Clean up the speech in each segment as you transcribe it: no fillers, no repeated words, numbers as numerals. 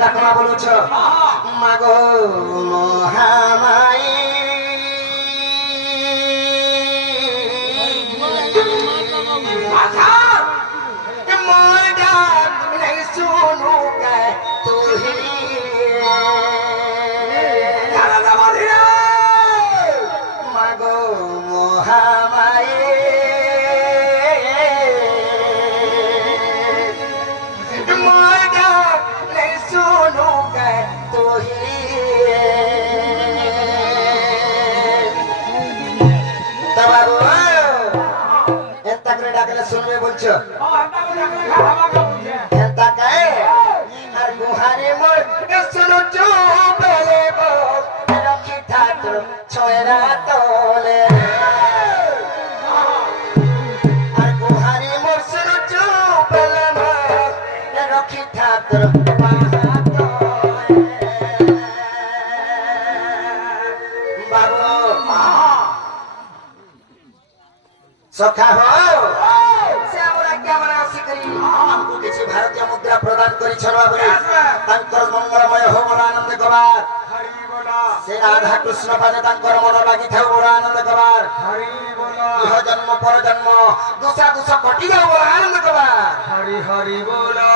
ডাকমা বলুছ মাগো মহামায়ী মোর ডাক নাই শুনু কে তুহি মাগো মহামায়ী মোর ডাক নাই শুনু কে তুহি তবাগো এত করে ডাকলে শুনবে বলছো এত কে আর গুহারে মোর শুনো চুপলে গো রক্ষি ঠাকুর ছয়রা তোলে আর গুহারে মোর শুনো চুপলে মোর রক্ষি ঠাকুর सखा हो से हमरा क्या बना सिकरी हमको किसी भारतीय मुद्रा प्रदान करी छरवा बले तांकर मंगलमय हो मोर आनंद कबार हरि बोला से राधा कृष्ण पाने तांकर मन लागि थाउ मोर आनंद कबार हरि बोला इह जन्म पर जन्म दूसरा दूसरा कोटि जाओ मोर आनंद कबार हरि हरि बोला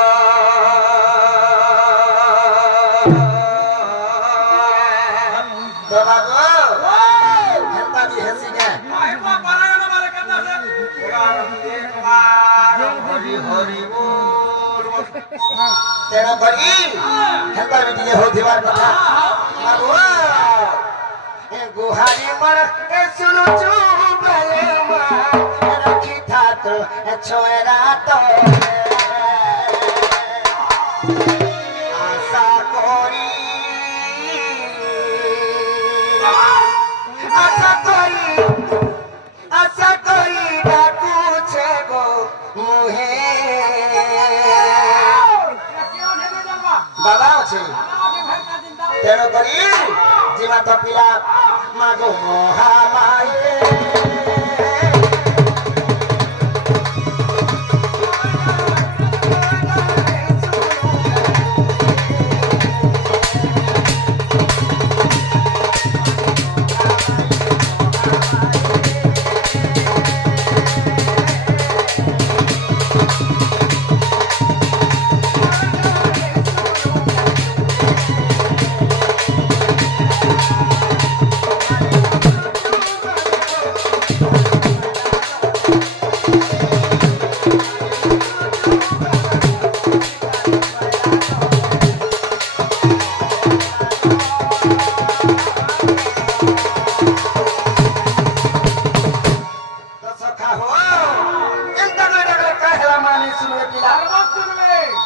बाबा हेता भी हसी के हरि हरि बोल तेरा बड़ी हेता भी ये हो दीवार कथा बाबा ए गुहारी मर ए सुनो चुपले मा रखी ठात ए छोरा तो आशा करी डाकू छे गो मुहे बाबा আছে তেনো করি জীবা তো পিলা মাগো মহামায়ে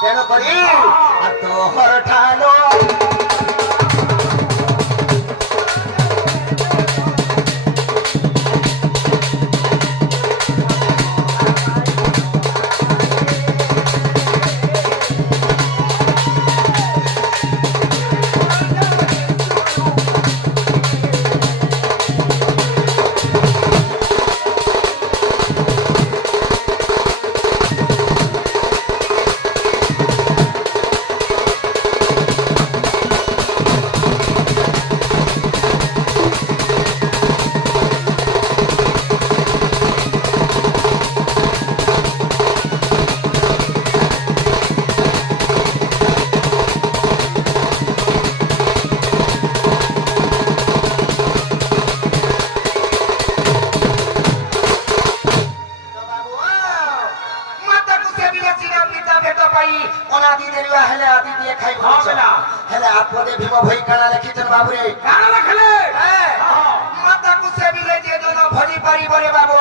तेनो करी आ तोहर ठानो हेले आपदे भीम भई काना लिखितन बाबूरे काना लिखले माता को से बिले जे जन भरी पारी बरे बाबू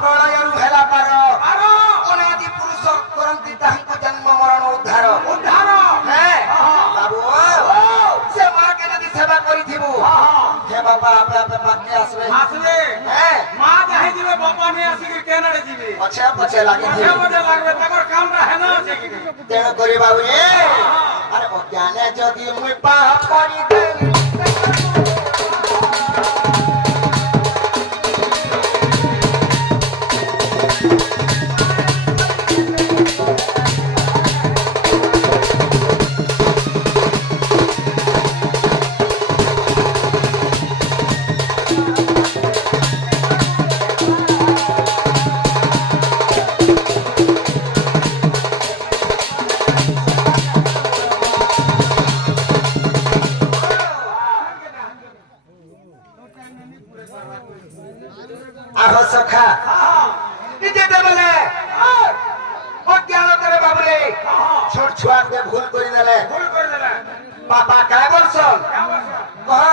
प्रलयरु हेला पार अनादि पुरुष करंती ताहि को जन्म मरण उद्धार उद्धार बाबू से मां के नदी सेवा करी थिबु हे बाबा आपे आपे पाके आसबे आसबे मां जाहि दिबे बाबा ने आसी के केनडे जिबे पछे पछे लागि पछे लागबे तकर काम रहे ना से तेण करी बाबू रे अरे अज्ञाने जदि मुई पाप करी देली सखा जेते बेले अज्ञानतारे बाबरे छोट छुआ के भूल करि देले पापा काय बोलसन कह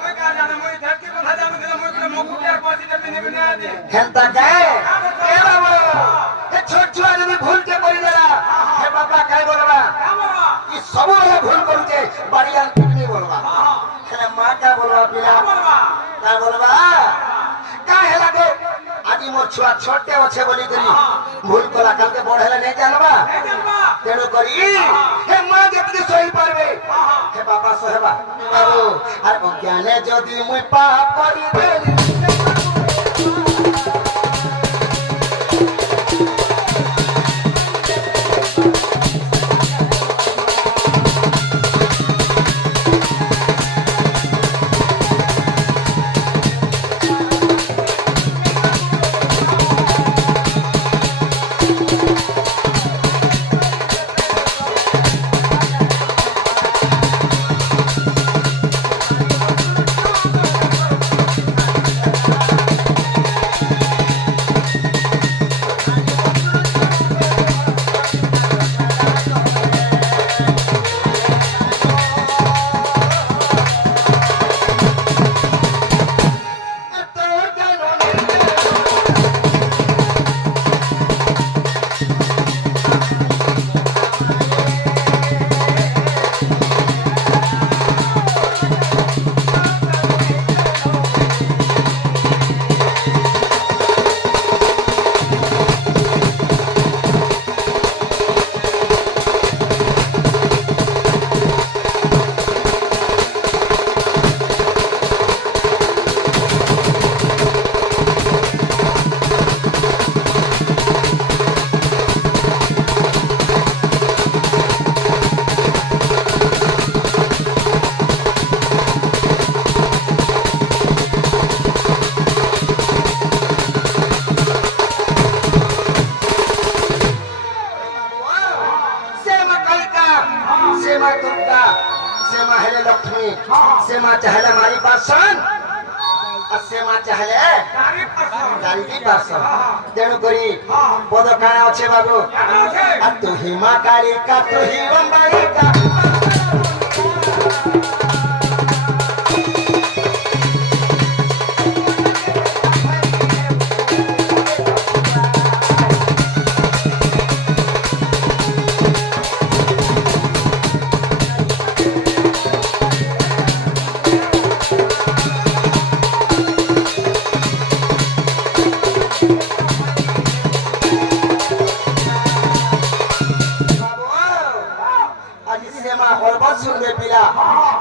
মই কা জানে মই ধরতি কথা জানো দিলে মই কোন মুকুটের পজিতে পিনে পিনে আছে हेंता काय ए बाबू ए छोट छुआ जदी भूल के करि देला हे पापा काय बोलबा ई सब वाला भूल करूचे बाड़िया कितनी बोलबा खेले मां का बोलबा पिला का बोलबा का हेला के आदि मोर छुआ छोटे अच्छे बोली करी भूल कला काल के बड़ हेले नहीं जानबा तेणु करी हे मां जति सही पारबे हे बाबा सोहेबा बाबू अरे ज्ञाने जदि मुई पाप करी देली सेमा दुर्गा सेमा हेले लक्ष्मी सेमा चाहले मारी पासन और सेमा चाहले गाड़ी पासन तेणु करी पद काना अच्छे बाबू आ तू ही मां काली का तू ही बंबाई का सुनबे पिला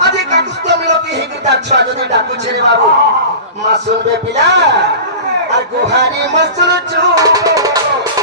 अजी काकुस्त मिलती है कि छुआ जदी डाकू छे बाबू मां सुनबे पिला और गुहारी मसन चू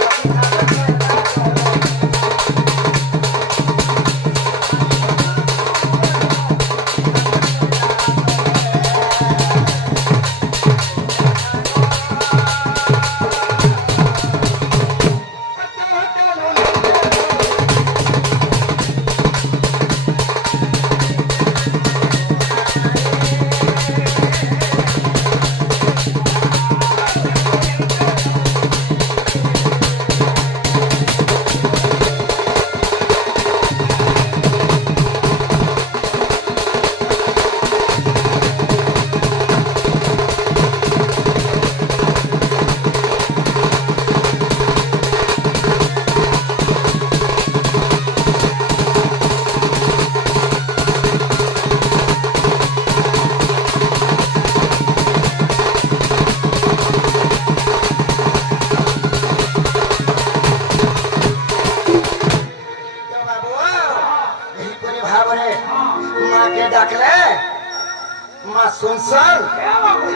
मां सुनसन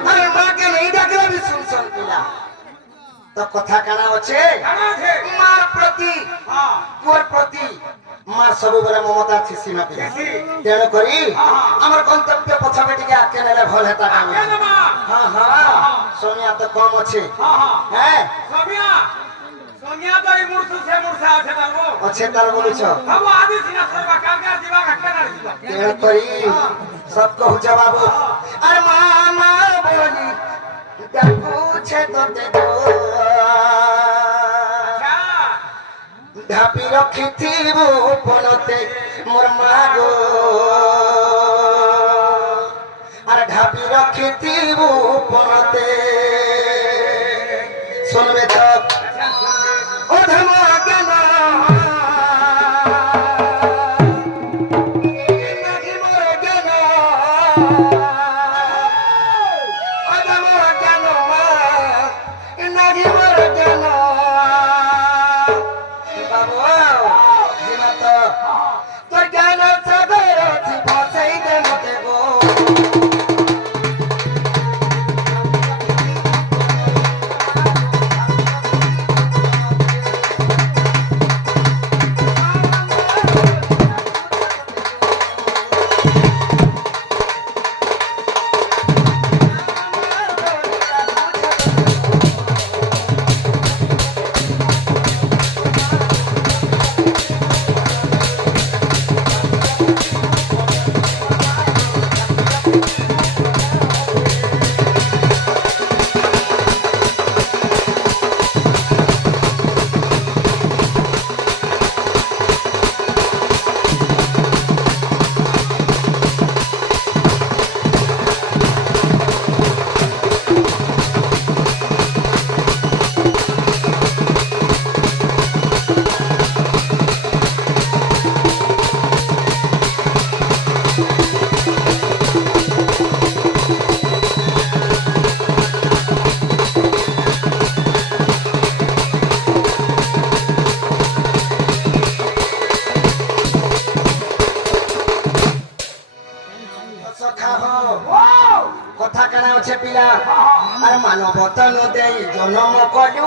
अरे मां के नहीं डाकले भी सुनसन पिला तो कथा काना अच्छे मार प्रति पुअर प्रति मार सब बेले ममता थी सीमा पिला तेणु करी हमर गंतव्य पछा बेटी के आके नेले भल हेता काम हां हां सोनिया तो कम अच्छे हैं सोनिया सोनिया तो ई मुरसु से मुरसा আছে বাবু अच्छे तार बोलछ बाबू आदि सिना सरवा कालका जीवा घटका ना जीवा तेणु करी सब कहू जवाब अरे मामा बोली क्या पूछे तो ते ରଖିଥିବୁ ପନତେ ମୋର ମାଗୋ আর ঢাপি রখিথিবু পনতে শুনবে তো অধম জ্ঞান নাহি মোর জ্ঞান অধম জ্ঞান নাহি মোর জ্ঞান বাবু জীবত তোর জ্ঞান সাগর বসাই দে মতে গো কথা কানা আছে পিলা আর মানবতা নদেই জনম কলু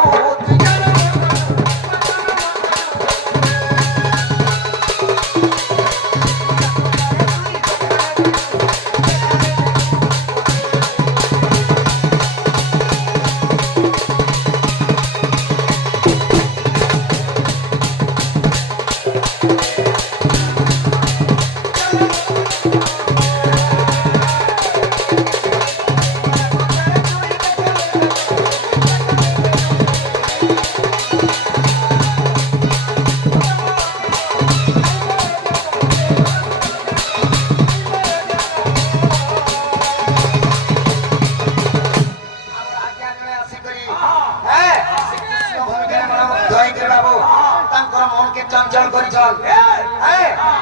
চঞ্চল করিছন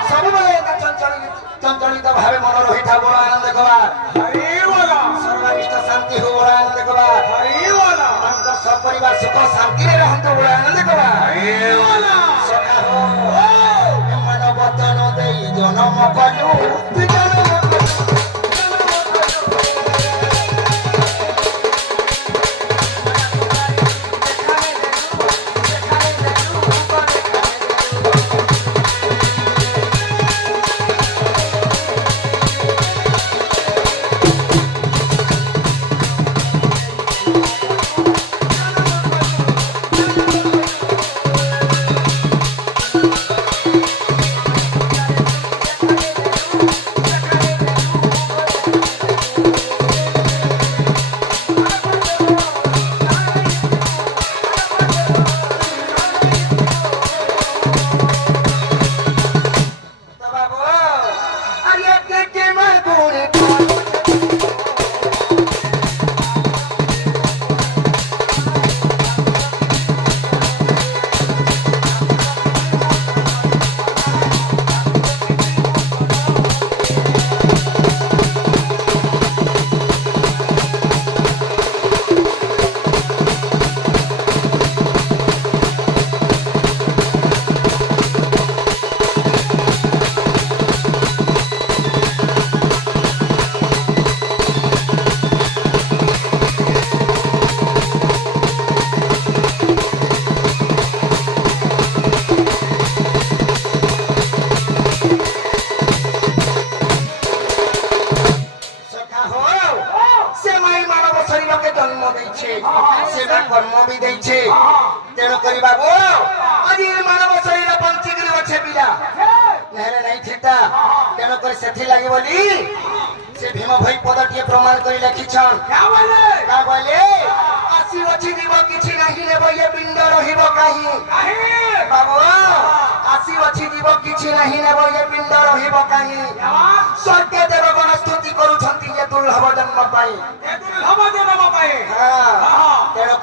সবুবেলে চঞ্চলিত ভাবে মন রহিথা বড় আনন্দ কবার সর্বানিষ্ট শান্তি হো বড় আনন্দ কবার তাঙ্কর সপরিবার সুখ শান্তিরে রহন্তু বড় আনন্দ কবার সখা হো মানবতন দেই জনম কলু সেবা কর্ম বি দেইছে তেণু করি বাবু আজ মানব শরীর বঞ্চিকি অছে পিলা নহলে নাই থিতা তেণু করে সেথি লাগি বলি সে ভীম ভই পদটিয়ে প্রমাণ করে লিখিছন কা বলে আসি অছি দিব কিছু নাহি নেব এ পিণ্ড রহিব কাহি বাবু କିଛି ଯିବ କିଛି ନାହିଁ ନେବ ଏ ପିଣ୍ଡ ରହିବ କାହିଁ ସ୍ୱର୍ଗ ଦେବଗଣ ସ୍ତୁତି କରୁଛନ୍ତି ଏ ଦୁର୍ଲଭ ଜନ୍ମ ପାଇଁ ଏ ଦୁର୍ଲଭ ଜନ୍ମ ପାଇଁ ହଁ ତେଣୁ